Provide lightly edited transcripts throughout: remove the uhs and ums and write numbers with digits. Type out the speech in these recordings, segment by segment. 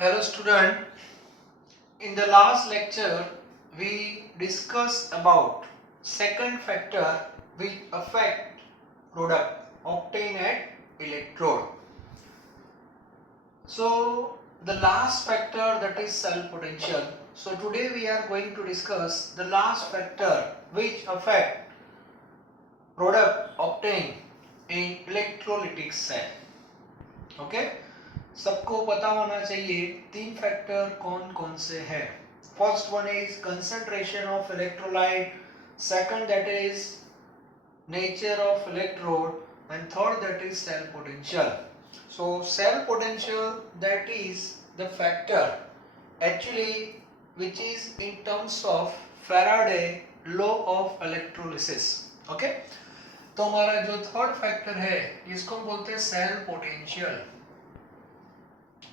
Hello student, in the last lecture we discussed about second factor which affect product obtained at electrode. So the last factor, that is cell potential. So today we are going to discuss the last factor which affect product obtained in electrolytic cell. Okay? सबको पता होना चाहिए तीन factor कौन कौन से हैं. First one is concentration of electrolyte, second that is nature of electrode and third that is cell potential. So cell potential that is the factor actually which is in terms of Faraday law of electrolysis. Okay, तो हमारा जो third factor है इसको हम बोलते हैं cell potential.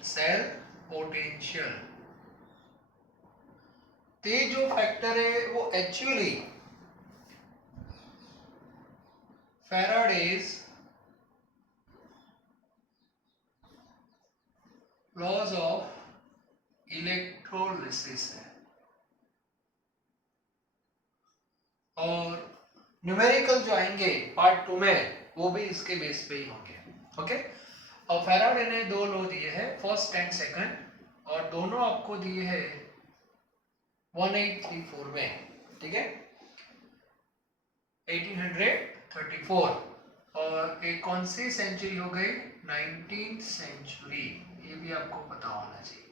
Cell potential ते जो फैक्टर है वो actually Faraday's laws of electrolysis है और न्यूमेरिकल जो आएंगे पार्ट 2 में वो भी इसके बेस पे ही होंगे. ओके, और फैराडे ने दो लॉ दिए हैं, फर्स्ट एंड सेकंड, और दोनों आपको दिए हैं 1834 में. ठीक है, 1834. और एक कौन सी सेंचुरी हो गई? 19th century. ये भी आपको पता होना चाहिए.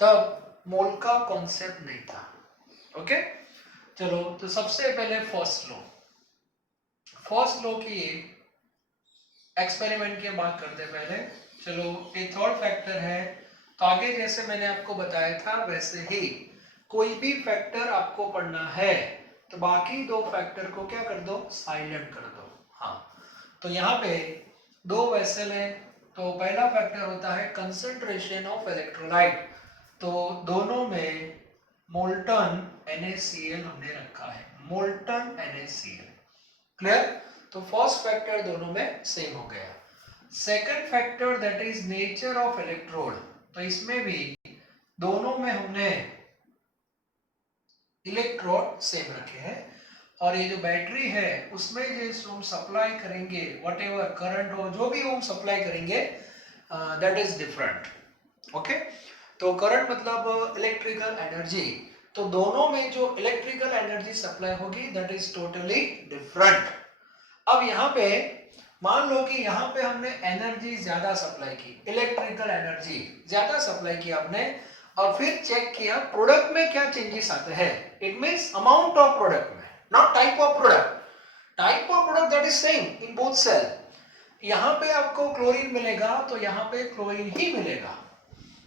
तब मोल का कॉन्सेप्ट नहीं था. ओके, चलो तो सबसे पहले फर्स्ट लॉ की एक्सपेरिमेंट की बात करते हैं पहले. चलो, ये थर्ड फैक्टर है, तो आगे जैसे मैंने आपको बताया था वैसे ही कोई भी फैक्टर आपको पढ़ना है तो बाकी दो फैक्टर को क्या कर दो? साइलेंट कर दो. हाँ, तो यहाँ पे दो वेसल है, तो पहला फैक्टर होता है कंसंट्रेशन ऑफ इलेक्ट्रोलाइट. तो दोनों में मोल्टन NaCl हमने रखा है, मोल्टन NaCl. क्लियर? तो फर्स्ट फैक्टर दोनों में सेम हो गया. Second factor that is nature of electrode, तो इसमें भी दोनों में हमने इलेक्ट्रोड सेम रखे हैं. और ये जो बैटरी है उसमें जो हम सप्लाई करेंगे, व्हाटएवर करंट हो, जो भी हम सप्लाई करेंगे, दैट इज डिफरेंट. ओके, तो करंट मतलब इलेक्ट्रिकल एनर्जी, तो दोनों में जो इलेक्ट्रिकल एनर्जी सप्लाई होगी दैट इज टोटली डिफरेंट. अब यहाँ पे मान लो कि यहाँ पे हमने एनर्जी ज्यादा सप्लाई की, इलेक्ट्रिकल एनर्जी ज्यादा सप्लाई की आपने, और फिर चेक किया प्रोडक्ट में क्या चेंजेस आते हैं. It means amount of product में, not type of product. Type of product that is same in both cell. यहाँ पे आपको क्लोरीन मिलेगा तो यहाँ पे क्लोरीन ही मिलेगा.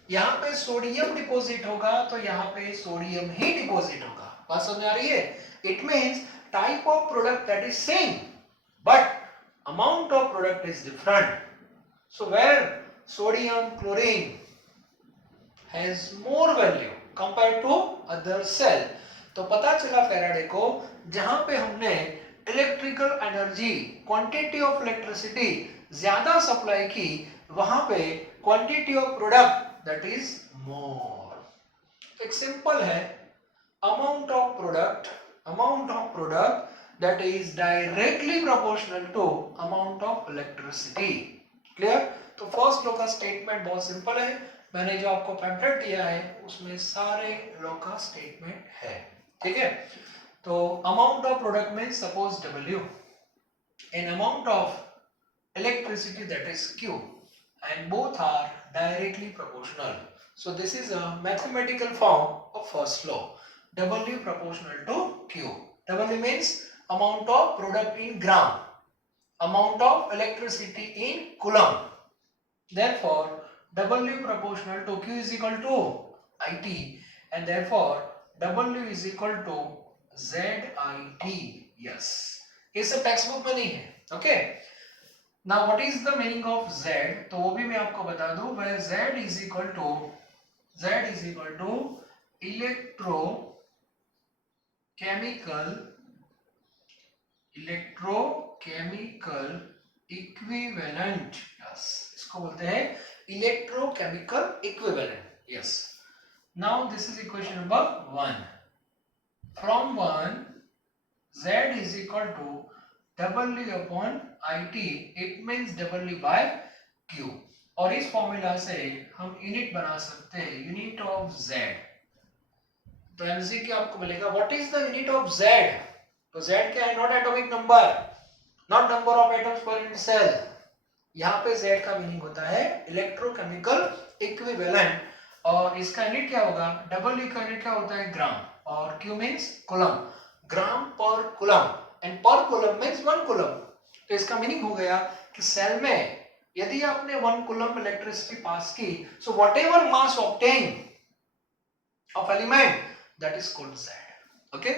यहाँ पे सोडियम डिपॉजिट होगा तो यहाँ पे सोडियम ही डिपॉजिट होगा. बात समझ आ रही है? It means type of product that is same but amount of product is different. So where sodium chlorine has more value compared to other cell, तो पता चला फैराडे को जहां पे हमने electrical energy, quantity of electricity ज्यादा supply की, वहां पे quantity of product that is more. तो एक सिंपल है, amount of product that is directly proportional to amount of electricity. Clear? तो फर्स्ट लॉ का स्टेटमेंट बहुत सिंपल है, मैंने जो आपको पैम्फलेट दिया है उसमें सारे लॉ का स्टेटमेंट है. ठीक है, तो अमाउंट ऑफ प्रोडक्ट में suppose W and amount of electricity that is Q, and both are directly proportional. So this is a mathematical form of first law. W proportional to Q. W means amount of product in gram, amount of electricity in coulomb. Therefore W proportional to Q is equal to IT, and therefore W is equal to ZIT. Yes, ये सब text book में नहीं है. Okay, now what is the meaning of Z, तो वो भी मैं आपको बता दूं. वह Z is equal to electrochemical equivalent. Yes, इसको बोलते हैं electrochemical equivalent. Yes. Now this is equation number 1. From 1, Z is equal to W upon IT. It means W by Q. और इस फॉर्मूला से हम यूनिट बना सकते हैं, यूनिट ऑफ Z. तो एमसीक्यू आपको मिलेगा what is the unit of Z. तो Z क्या है? Not atomic number, not number of atoms per unit cell. यहाँ पे Z का मीनिंग होता है इलेक्ट्रोकेमिकल इक्विवेलेंट. और इसका यूनिट क्या होगा? W का यूनिट क्या होता है? ग्राम. और Q मींस कूलम, ग्राम पर कूलम. एंड पर कूलम मींस 1 कूलम. तो इसका मीनिंग हो गया कि सेल में यदि आपने 1 कूलम इलेक्ट्रिसिटी पास की, so whatever mass obtain of element that is called Z. Okay,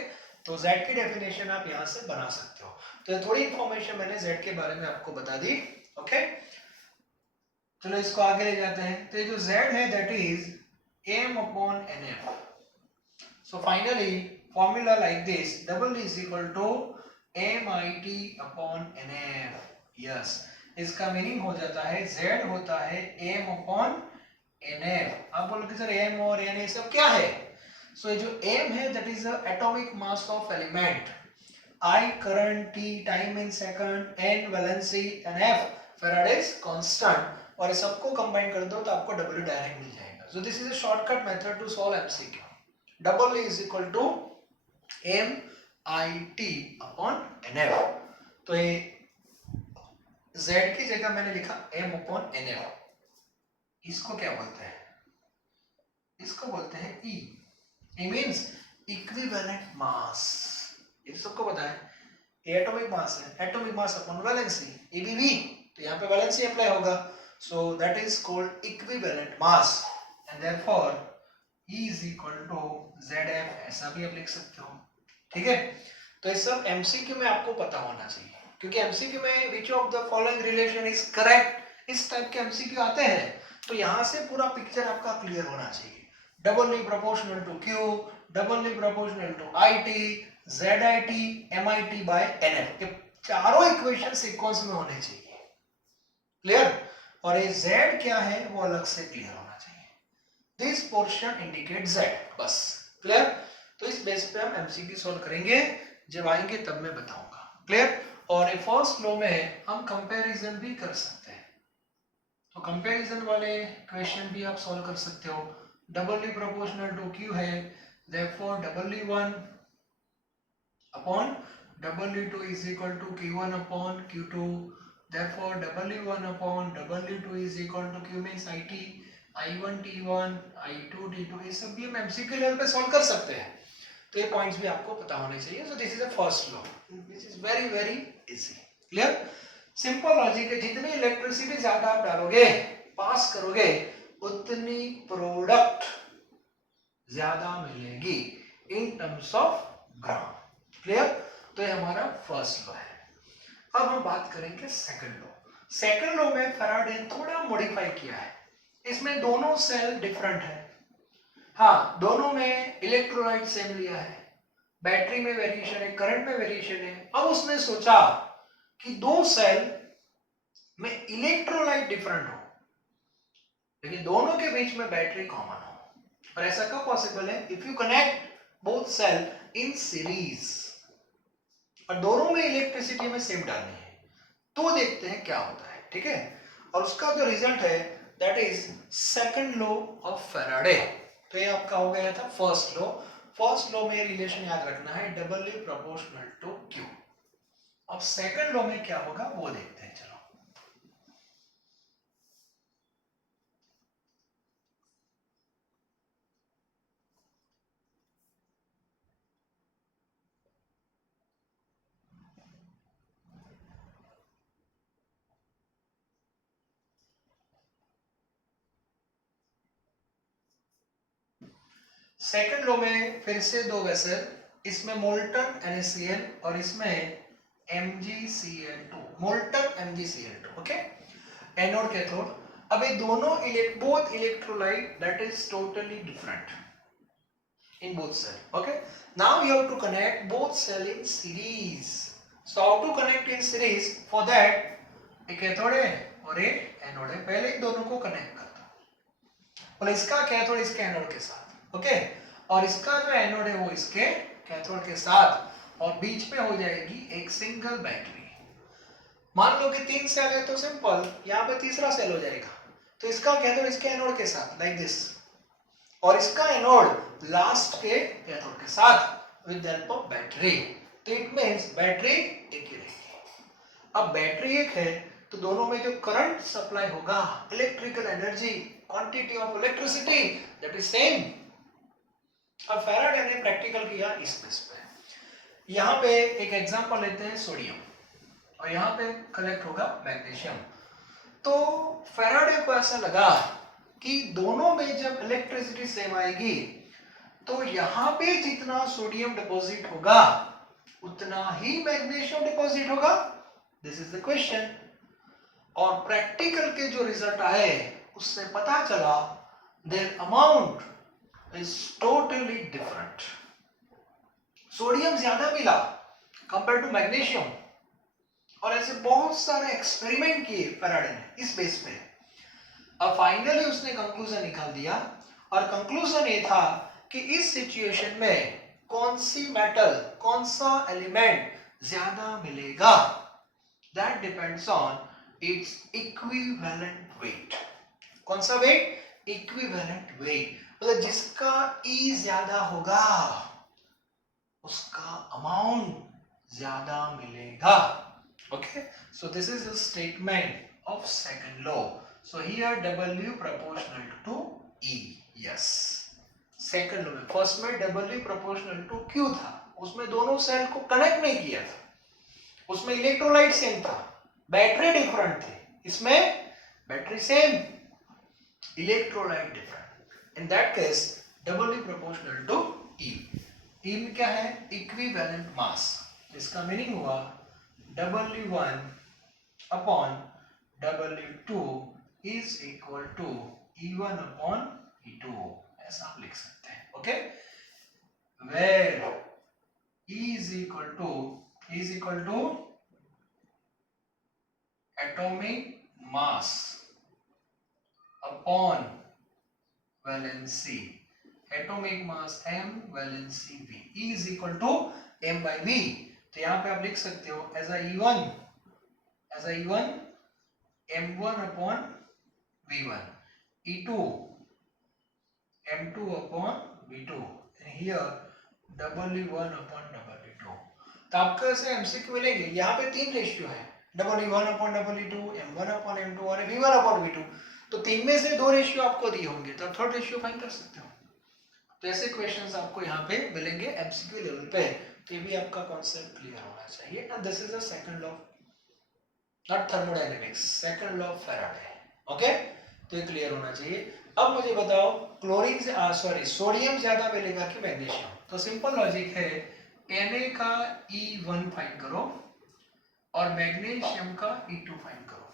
तो Z की डेफिनेशन आप यहां से बना सकते हो. तो थोड़ी इंफॉर्मेशन मैंने Z के बारे में आपको बता दी. ओके, चलो इसको आगे ले जाते हैं. तो ये जो Z है that is m upon nf. So finally formula like this, W is equal to mit upon nf. Yes, इसका मीनिंग हो जाता है Z होता है m upon nf. आप बोलोगे सर m और n ये सब क्या है? So ये जो m है that is the atomic mass of element. I current, T time in second, n valency and f Faraday's constant. और इस सबको कंबाइन कर दो तो आपको W डायरेक्ट मिल जाएगा. So this is a shortcut method to solve MCQ. W is equal to MIT upon NF. तो ये Z की जगह मैंने लिखा M upon NF. इसको क्या बोलते हैं? इसको बोलते हैं E. E means equivalent mass. ये सबको पता है. ये एटॉमिक मास है. Atomic mass upon valency, EBV. तो यहाँ पे वैलेंसी अप्लाई होगा. So that is called equivalent mass and therefore E is equal to ZF. ऐसा भी आप लिख सकते हो. ठीक है, तो ये सब MCQ में आपको पता होना चाहिए, क्योंकि MCQ में which of the following relation is correct, इस टाइप के MCQ आते हैं. तो यहाँ से पूरा पिक्चर आपका क्लियर होना चाहिए. W proportional to Q, W proportional to IT, ZIT, MIT by NF. ये चारों इक्वेशन सीक्वेंस में होने चाहिए. क्लियर? और ये Z क्या है वो अलग से क्लियर होना चाहिए. This portion indicate Z. बस क्लियर? तो इस बेस पे हम MCQ सॉल्व करेंगे. जब आएंगे तब मैं बताऊंगा. क्लियर? और फर्स्ट लॉ में हम कंपैरिजन भी कर सकते हैं. तो कंपैरिजन वाले क्वेश्चन भी आप सॉल्व कर सकते हो. W प्रोपोर्शनल टू Q है, therefore W1 upon W2 is equal to Q1 upon Q2. Therefore W1 upon W2 is equal to Q means IT, I1 T1, I2 T2. ये सब भी हम MCQ लेवल पे solve कर सकते हैं. तो ये पॉइंट्स भी आपको पता होने चाहिए. So this is the first law, which is very very easy. Clear? Simple logic है. जितनी इलेक्ट्रिसिटी ज्यादा आप डालोगे, पास करोगे, उतनी प्रोडक्ट ज्यादा मिलेगी in terms of gram. Clear? तो ये हमारा फर्स्ट लॉ है. अब हम बात करेंगे सेकंड लॉ. सेकंड लॉ में फैराडे ने थोड़ा मॉडिफाई किया है. इसमें दोनों सेल डिफरेंट है. हाँ, दोनों में इलेक्ट्रोलाइट सेम लिया है, बैटरी में वेरिएशन है, करंट में वेरिएशन है. अब उसने सोचा कि दो सेल में इलेक्ट्रोलाइट डिफरेंट हो, लेकिन दोनों के बीच में बैटरी कॉमन हो. और ऐसा कब पॉसिबल है? If you connect both cell in series और दोनों में इलेक्ट्रिसिटी में सेम डालनी है, तो देखते हैं क्या होता है. ठीक है, और उसका जो रिजल्ट है that is second law of Faraday. तो ये आपका हो गया था फर्स्ट लॉ. फर्स्ट लॉ में रिलेशन याद रखना है W प्रोपोर्शनल टू Q. अब सेकंड लॉ में क्या होगा वो देखते हैं. चलो, सेकंड लो में फिर से दो वेसल, इसमें मोल्टन NaCl और इसमें MgCl2. Molten MgCl2. Okay, anode cathode. अब ये दोनों both electrolyte that is totally different in both cell. Okay, now you have to connect both cell in series. So how to connect in series? For that एक cathode है और एक anode है. पहले इन दोनों को कनेक्ट करता हूं. बोले इसका कैथोड इसके एनोड के साथ, ओके, और इसका जो एनोड है वो इसके कैथोड के साथ, और बीच में हो जाएगी एक सिंगल बैटरी। मान लो कि 3 सेल है तो सिंपल, यहाँ पे तीसरा सेल हो जाएगा, तो इसका कैथोड इसके एनोड के साथ लाइक दिस, और इसका एनोड लास्ट के कैथोड के साथ विद हेल्प ऑफ बैटरी। तो इट मींस बैटरी एक ही रहेगी। अब बैटरी एक है तो दोनों में जो करंट सप्लाई होगा, electrical energy, quantity of electricity, that is same. अब फैराडे ने प्रैक्टिकल किया इस बेस पे। यहाँ पे एक एग्जांपल लेते हैं सोडियम, और यहाँ पे कलेक्ट होगा मैग्नीशियम। तो फैराडे को ऐसा लगा कि दोनों में जब इलेक्ट्रिसिटी सेम आएगी तो यहाँ पे जितना सोडियम डिपॉजिट होगा उतना ही मैग्नीशियम डिपॉजिट होगा। This is the question. और प्रैक्टिकल के जो रिजल्ट आए उससे पता चला their amount is totally different. Sodium ज्यादा मिला कंपेयर टू मैग्नीशियम, और ऐसे बहुत सारे एक्सपेरिमेंट किए फैराडे ने इस बेस पे। अब फाइनली उसने कंक्लूजन निकाल दिया, और कंक्लूजन ये था कि इस सिचुएशन में कौन सी मेटल, कौन सा एलिमेंट ज्यादा मिलेगा, that depends on its equivalent weight. कौन सा वेट? इक्विवेलेंट वेट, मतलब जिसका E ज्यादा होगा उसका अमाउंट ज्यादा मिलेगा। Okay, so this is a statement of second law. So here W proportional to E. Yes. Second law में फर्स्ट में W proportional to Q था, उसमें दोनों सेल को कनेक्ट नहीं किया था, उसमें इलेक्ट्रोलाइट सेम था, बैटरी डिफरेंट थे, इसमें battery same, electrolyte different. In that case W proportional to E. E में क्या है? Equivalent mass. इसका मीनिंग हुआ W1 upon W2 is equal to E1 upon E2, ऐसा आप लिख सकते हैं, okay, where E is equal to atomic mass upon valency, atomic mass M, valency V, E is equal to M by V। तो यहाँ पे आप लिख सकते हो as a E1 M1 upon V1, E2 M2 upon V2, and here W1 upon W2। तो आपको ऐसे एमसीक्यू मिलेंगे, यहाँ पे 3 रेशियो है, W1 upon W2, M1 upon M2 और V1 upon V2। तो 3 में से 2 रेशियो आपको दिए होंगे, तो आप थर्ड रेशियो फाइंड कर सकते हो। तो ऐसे क्वेश्चंस आपको यहाँ पे मिलेंगे एमसीक्यू लेवल पे। तो ये भी आपका कॉन्सेप्ट क्लियर होना चाहिए। And this is the second law, not thermodynamics, second law of Faraday, okay. तो ये क्लियर होना चाहिए। अब मुझे बताओ क्लोरीन से सोडियम ज्यादा मिलेगा कि मैग्नीशियम? तो सिंपल लॉजिक है, Na का E1 फाइंड करो और मैग्नीशियम का E2 फाइंड करो,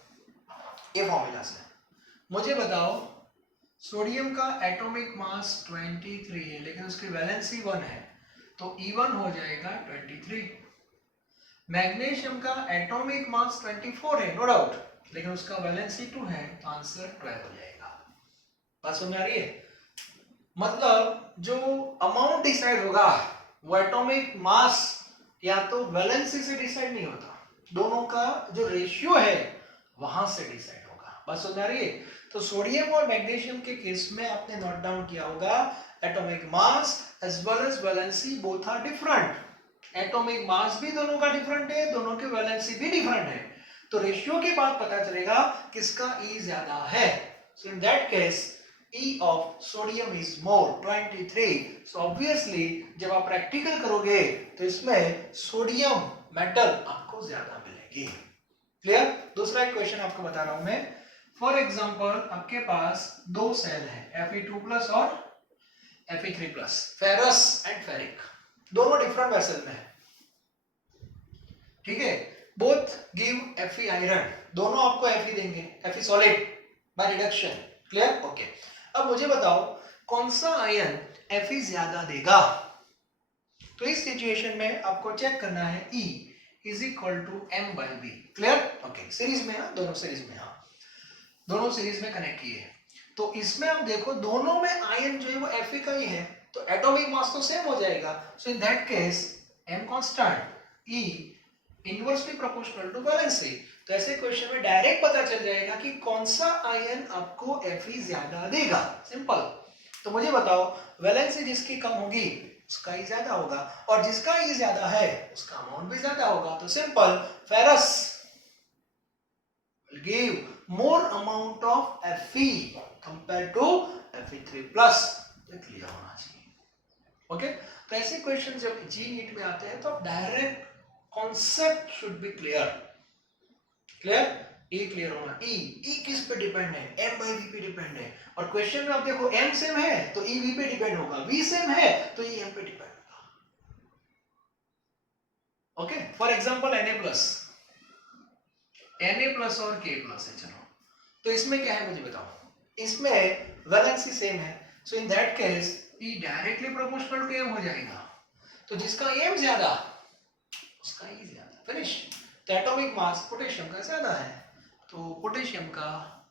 ये फॉर्मूला से। मुझे बताओ सोडियम का एटॉमिक मास 23 है लेकिन उसकी वैलेंसी 1 है, तो E1 हो जाएगा 23। मैग्नीशियम का एटॉमिक मास 24 है नो डाउट, लेकिन उसका वैलेंसी 2 है, तो आंसर 12 हो जाएगा। बात समझ आ रही है? मतलब जो अमाउंट डिसाइड होगा वो एटॉमिक मास या तो वैलेंसी से डिसाइड नहीं होता, दोनों का जो रेशियो है वहां से डिसाइड होगा। बात समझ आ रही है? तो सोडियम और मैग्नीशियम के केस में आपने नोट डाउन किया होगा atomic mass as well as valency both are different. Atomic mass भी दोनों का डिफरेंट है, दोनों के वैलेंसी भी डिफरेंट है, तो रेशियो के बाद पता चलेगा किसका E ज्यादा है। So in that case E of sodium is more 23। so obviously जब आप प्रैक्टिकल करोगे तो इसमें सोडियम मेटल आपको ज्यादा मिलेगी। क्लियर? दूसरा एक क्वेश्चन आपको बता रहा हूं मैं। फॉर एग्जांपल आपके पास 2 सेल है Fe2+ और Fe3+, फेरस एंड फेरिक, दोनों डिफरेंट वेसल में है, ठीक है। बोथ गिव Fe आयरन, दोनों आपको Fe देंगे, Fe solid by reduction. Clear? Okay. अब मुझे बताओ कौन सा आयन Fe ज्यादा देगा? तो इस सिचुएशन में आपको चेक करना है E is equal to M by V। Clear? Okay. Series में, हाँ, दोनों सीरीज में, हाँ, दोनों सीरीज में कनेक्ट किए। तो इसमें आप देखो दोनों में आयन जो है वो Fe का ही है, तो एटॉमिक मास तो सेम हो जाएगा। So in that case m constant E inversely proportional to valency. तो ऐसे क्वेश्चन में डायरेक्ट पता चल जाएगा कि कौन सा आयन आपको Fe ज्यादा देगा, सिंपल। तो मुझे बताओ वैलेंसी जिसकी कम होगी उसका ई ज्यादा होगा, और जिसका ई ज्यादा है उसका अमाउंट भी ज्यादा होगा। तो simple, ferrous will give more amount of Fe compared to Fe3 plus। ये क्लियर होना चाहिए, ओके। तो ऐसे क्वेश्चन जब जी नीट में आते हैं तो आप direct concept should be clear. Clear, E clear होना। ई किस पे डिपेंड है? m by v पे डिपेंड है। और क्वेश्चन में आप देखो m सेम है तो e v पे डिपेंड होगा, v सेम है तो e m पे डिपेंड होगा, okay. For example Na plus और K प्लस है, चलो तो इसमें क्या है मुझे बताओ। इसमें वैलेंसी सेम है, so in that case E directly proportional to m हो जाएगा। तो जिसका m ज्यादा उसका E ज्यादा, फिनिश। तो एटॉमिक मास पोटेशियम का ज्यादा है तो पोटेशियम का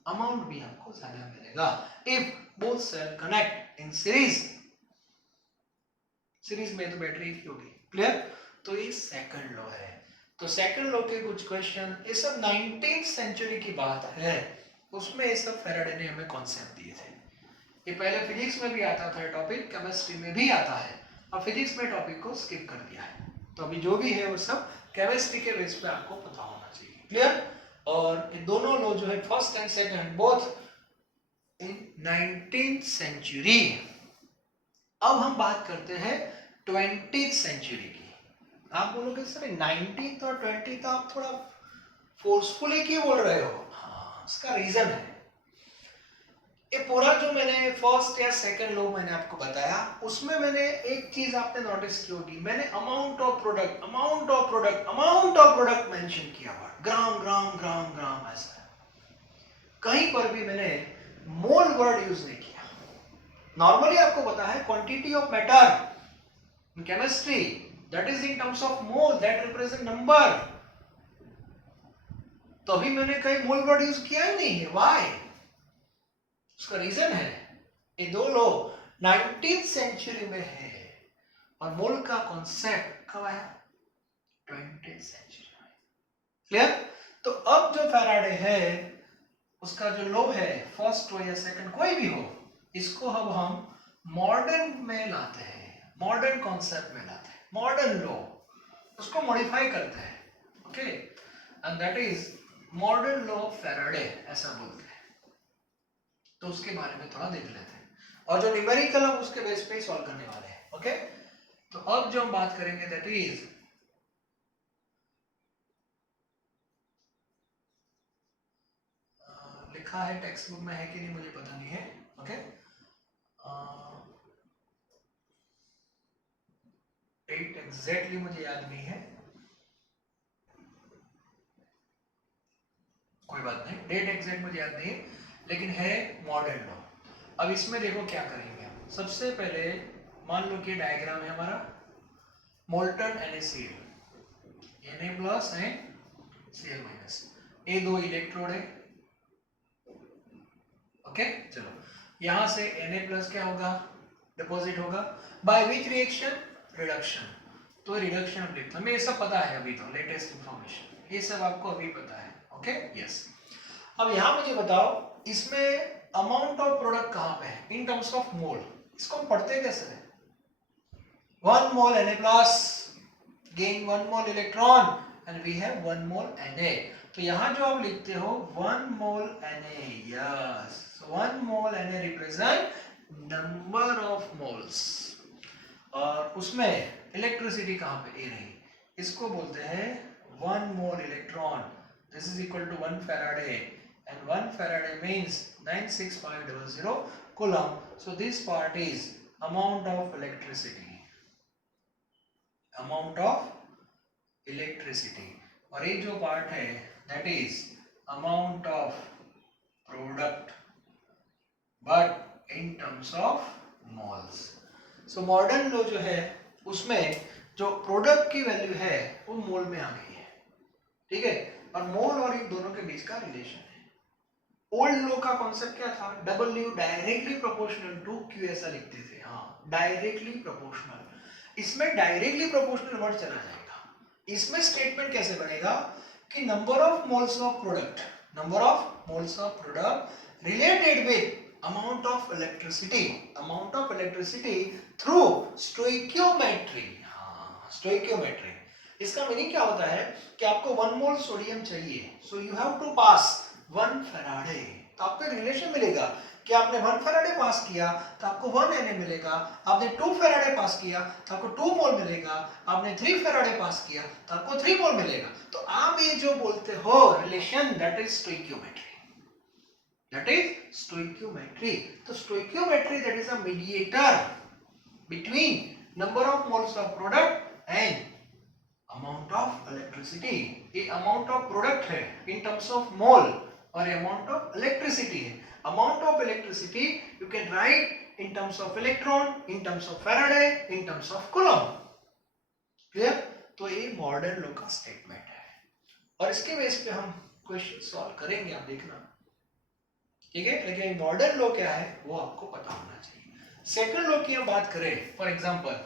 अमाउंट भी आपको ज्यादा मिलेगा if both cell connect in series. Series में तो बैटरी की होगी, क्लियर। तो ये सेकंड लॉ है। तो सेकंड लॉ के कुछ क्वेश्चन, ये सब 19th सेंचुरी की बात है, उसमें ये सब फैराडे ने हमें कॉन्सेप्ट दिए थे। ये पहले फिजिक्स में भी आता था टॉपिक, केमिस्ट्री में भी आता है, अब फिजिक्स में टॉपिक को स्किप कर दिया है। तो अभी जो भी है वो सब केमिस्ट्री के बेस पे आपको पता होना चाहिए, क्लियर। और ये दोनों लॉ जो है first and second both in 19th century. अब हम बात करते हैं 20th सेंचुरी की। आप बोलोगे सर 19th और 20th आप थोड़ा फोर्सफुली क्यों बोल रहे हो? हाँ, इसका रीजन है। ये पूरा जो मैंने फर्स्ट या सेकंड लॉ मैंने आपको बताया, उसमें मैंने एक चीज आपने नोटिस की होगी, मैंने amount of product amount of product amount of product mention किया हुआ, ग्राम ग्राम ग्राम ग्राम, ऐसा कहीं पर भी मैंने मोल वर्ड यूज नहीं किया। नॉर्मली आपको पता है quantity of matter in chemistry that is in terms of mole, that represent number. तो अभी मैंने कहीं मोल वर्ड यूज किया ही नहीं है, व्हाई? उसका रीजन है ये दो लॉ 19th सेंचुरी में है और मोल का कॉन्सेप्ट कब आया? 20th सेंचुरी में, क्लियर। तो अब जो फैराडे है उसका जो लॉ है, फर्स्ट हो या सेकंड कोई भी हो, इसको अब हम मॉडर्न में लाते हैं, मॉडर्न कॉन्सेप्ट में लाते हैं, मॉडर्न लॉ उसको मॉडिफाई करते हैं, okay. And that is modern law of Faraday, ऐसा बोलते हैं। तो उसके बारे में थोड़ा देख लेते हैं, और जो न्यूमेरिकल हम उसके बेस पे सॉल्व करने वाले हैं, ओके। तो अब जो हम बात करेंगे दैट इज लिखा है टेक्स्ट बुक में है कि नहीं मुझे पता नहीं है, ओके। डेट एग्जैक्टली मुझे याद नहीं है, कोई बात नहीं, डेट एग्जैक्ट मुझे याद नहीं है, लेकिन है मॉडर्न लॉ। अब इसमें देखो क्या करेंगे हम। सबसे पहले मान लो कि डायग्राम है हमारा molten NaCl, Na plus and Cl minus, ये दो इलेक्ट्रोड है, ओके। चलो यहां से Na प्लस क्या होगा? डिपॉजिट होगा बाय विच रिएक्शन? रिडक्शन। तो रिडक्शन हम लिखते हैं, हमें ये सब पता है अभी, तो लेटेस्ट इंफॉर्मेशन ये सब आपको अभी पता है, ओके, यस। अब यहां मुझे बताओ इसमें अमाउंट ऑफ प्रोडक्ट कहां पे है इन टर्म्स ऑफ मोल? इसको हम पढ़ते कैसे हैं? 1 mole Na plus gain 1 mole electron and we have 1 mole Na। तो यहां जो आप लिखते हो 1 mole Na, yes, 1 mole Na represent number of moles, और उसमें इलेक्ट्रिसिटी कहां पे? ए रही, इसको बोलते हैं 1 mole electron, this is equal to 1 Faraday, and 1 Farad means 96500 coulomb. So this part is amount of electricity, amount of electricity, और ये जो part है that is amount of product but in terms of moles. So modern law जो है उसमें जो product की value है वो मोल में आ गई है, ठीक है, और मोल और इन दोनों के बीच का रिलेशन है, ओल्ड लॉ का कॉन्सेप्ट क्या था? W directly proportional to Q ऐसा लिखते थे। हाँ, डायरेक्टली प्रोपोर्शनल। इसमें डायरेक्टली प्रोपोर्शनल वर्ड चला जाएगा। इसमें स्टेटमेंट कैसे बनेगा कि number of moles of product, number of moles of product related with amount of electricity through stoichiometry। हाँ, stoichiometry। इसका मीनिंग क्या होता है कि आपको 1 मोल सोडियम चाहिए, so you have to pass 1 Faraday. तो आपको एक रिलेशन मिलेगा कि आपने 1 फैराडे पास किया तो आपको 1 Na मिलेगा, आपने 2 फैराडे पास किया तो आपको 2 मोल मिलेगा, आपने 3 फैराडे पास किया तो आपको 3 मोल मिलेगा। तो आप ये जो बोलते हो relation, that is stoichiometry. That is stoichiometry. So stoichiometry, that is a mediator between number of moles of product and amount of electricity. ये amount of product है in terms of mole और amount of electricity है। Amount of electricity you can write in terms of electron, in terms of Faraday, in terms of Coulomb. Clear? तो ये modern law का statement है और इसके base पे हम क्वेश्चन सॉल्व करेंगे, आप देखना। ठीक है, लेकिन मॉडर्न लॉ क्या है वो आपको पता होना चाहिए। सेकंड लॉ की हम बात करें, फॉर एग्जांपल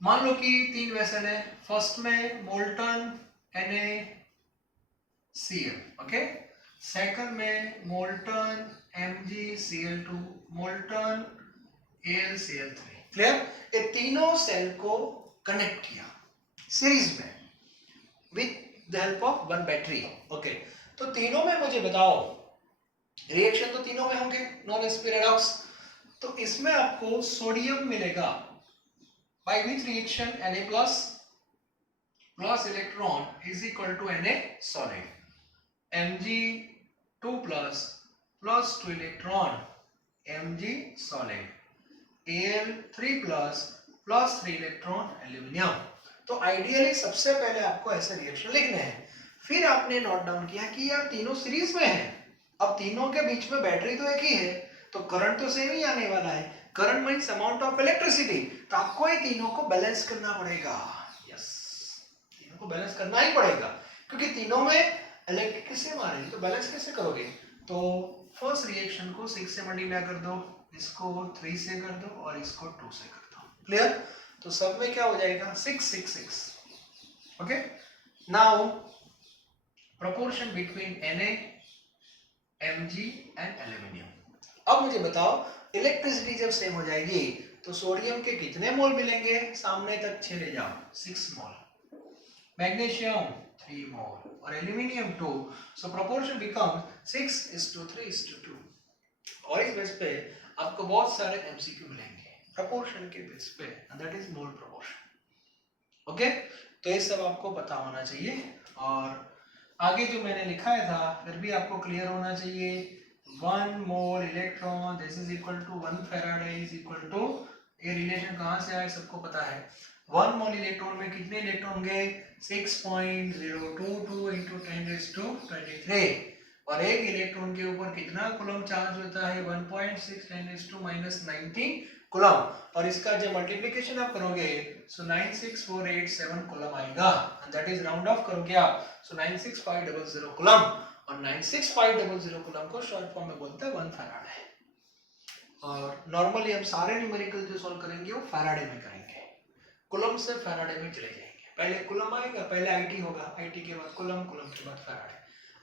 मान लो कि 3 वेसल है, फर्स्ट में मोल्टन NaCl, ओके, सेकंड में molten MgCl2, molten AlCl3। Clear? ये तीनों सेल को कनेक्ट किया सीरीज में with the help of one battery. Okay, तो तीनों में मुझे बताओ रिएक्शन तो तीनों में होंगे, नॉन एस पैराडॉक्स। तो इसमें आपको सोडियम मिलेगा by which reaction Na plus electron is equal to Na solid, Mg2 plus 2 electron Mg solid, Al3 plus 3 electron aluminium. तो आइडियली सबसे पहले आपको ऐसे रिएक्शन लिखने हैं, फिर आपने नोट डाउन किया कि यार तीनों सीरीज में है, अब तीनों के बीच में बैटरी तो एक ही है तो करंट तो सेम ही आने वाला है, current means amount of electricity. तो आपको ये तीनों को बैलेंस करना पड़ेगा। यस, तीनों को बैलेंस करना ही पड़ेगा क्योंकि तीनों में इलेक्ट्रिक सेम आ रही है, तो बैलेंस कैसे करोगे? तो फर्स्ट रिएक्शन को 6 से मल्टीप्लाई कर दो, इसको 3 से कर दो और इसको 2 से कर दो। क्लियर? तो सब में क्या हो जाएगा 6 6 6। Okay, now proportion between Na Mg and aluminium. अब मुझे बताओ इलेक्ट्रिसिटी जब सेम हो जाएगी तो सोडियम के कितने मोल मिलेंगे? सामने तक 6 ले जाओ, 6 मोल, मैग्नीशियम 3 मोल और एल्यूमिनियम 2। सो प्रोपोर्शन बिकम्स 6:3:2। और इस बेस पे आपको बहुत सारे एमसीक्यू मिलेंगे प्रोपोर्शन के बेस पे, that is mole proportion. Okay, तो ये सब आपको पता होना चाहिए और आगे जो मैंने लिखा था फिर भी आपको क्लियर होना चाहिए। 1 mole electron this is equal to 1 Faraday is equal to, ये रिलेशन कहाँ से आया सबको पता है। 1 मोल इलेक्ट्रॉन में कितने इलेक्ट्रॉन होंगे? 6.022 into 10⁻23 और एक इलेक्ट्रॉन के ऊपर कितना कूलम चार्ज होता है? 1.6 10⁻⁻19 कूलम। और इसका जब मल्टीप्लिकेशन आप करोगे सो 96487 कूलम आएगा and that is round of करोगे आप सो 96500 कूलम और 96500 कूलम को शॉर्ट फॉर्म में बोलते हैं 1 फैराडे। और नॉर्मली हम सारे न्यूमेरिकल जो सॉल्व करेंगे वो फैराडे में करेंगे, कूलम से फैराडे में चले जाएंगे। पहले कूलम आएगा, पहले आईटी होगा, आईटी के बाद कूलम, कूलम के बाद फैराडे।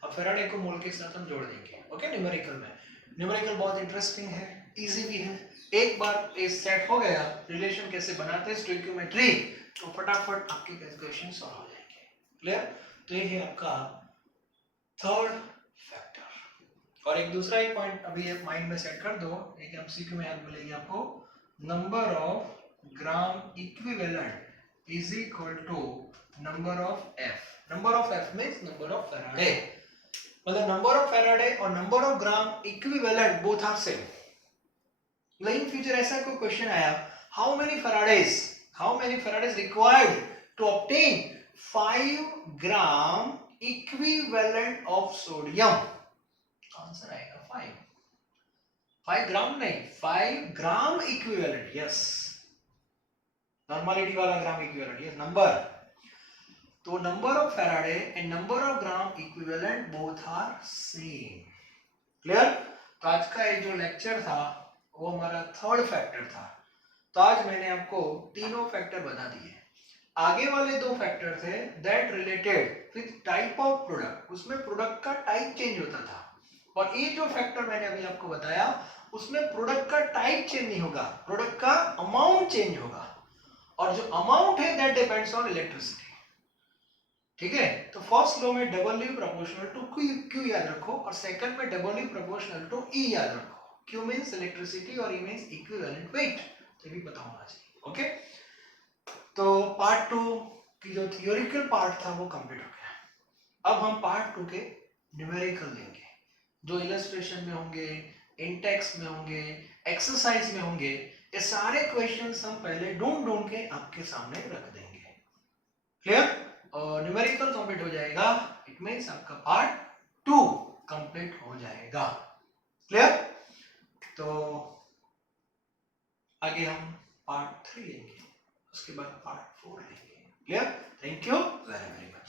अब फैराडे को मोल के साथ हम जोड़ देंगे। ओके, न्यूमेरिकल में न्यूमेरिकल बहुत इंटरेस्टिंग है, इजी भी है। एक बार ये सेट हो गया रिलेशन कैसे बनाते हैं स्टोइकियोमेट्री, तो फटाफट आपके कैलकुलेशन सॉल्व हो जाएंगे। क्लियर? तो ये है आपका थर्ड फैक्टर। और एक दूसरा एक पॉइंट अभी एक माइंड में सेट कर दो, एक एमसीक्यू में हेल्प मिलेगी आपको। Number of gram equivalent is equal to number of F. Number of F means number of Faraday, मतलब नंबर ऑफ फैराडे और number of gram equivalent both are same. In future ऐसा कोई question आया, how many Faradays required to obtain 5 gram equivalent of sodium? Answer आएगा 5 ग्राम नहीं, 5 gram equivalent. Yes, normality वाला gram equivalent, yes number. तो number of Faraday and number of gram equivalent both are same. Clear? तो आज का ये जो lecture था वो हमारा थर्ड फैक्टर था। तो आज मैंने आपको तीनों फैक्टर बता दिए। आगे वाले दो फैक्टर थे that related with type of product, उसमें प्रोडक्ट का टाइप चेंज होता था। और ये जो फैक्टर मैंने अभी आपको बताया उसमें प्रोडक्ट का टाइप चेंज नहीं होगा, प्रोडक्ट का अमाउंट चेंज होगा। और जो अमाउंट है दैट डिपेंड्स ऑन इलेक्ट्रिसिटी। ठीक है? तो फर्स्ट लॉ में W प्रोपोर्शनल टू Q याद रखो, और सेकंड में W प्रोपोर्शनल टू E याद रखो। Q मींस इलेक्ट्रिसिटी और E मींस इक्विवेलेंट वेट, तो भी पता होना चाहिए। ओके, तो पार्ट 2 की जो थियोरिकल पार्ट था वो कंप्लीट हो गया। अब हम पार्ट 2 के न्यूमेरिकल लेंगे, जो इलस्ट्रेशन में होंगे, इंटेक्स में होंगे, एक्सरसाइज में होंगे। ये सारे क्वेश्चंस हम पहले ढूंढ के आपके सामने रख देंगे। क्लियर? और न्यूमेरिकल कंप्लीट हो जाएगा, इट मींस आपका पार्ट 2 कंप्लीट हो जाएगा। क्लियर? तो आगे हम पार्ट 3 लेंगे, उसके बाद पार्ट 4 लेंगे। Clear? Thank you very very much.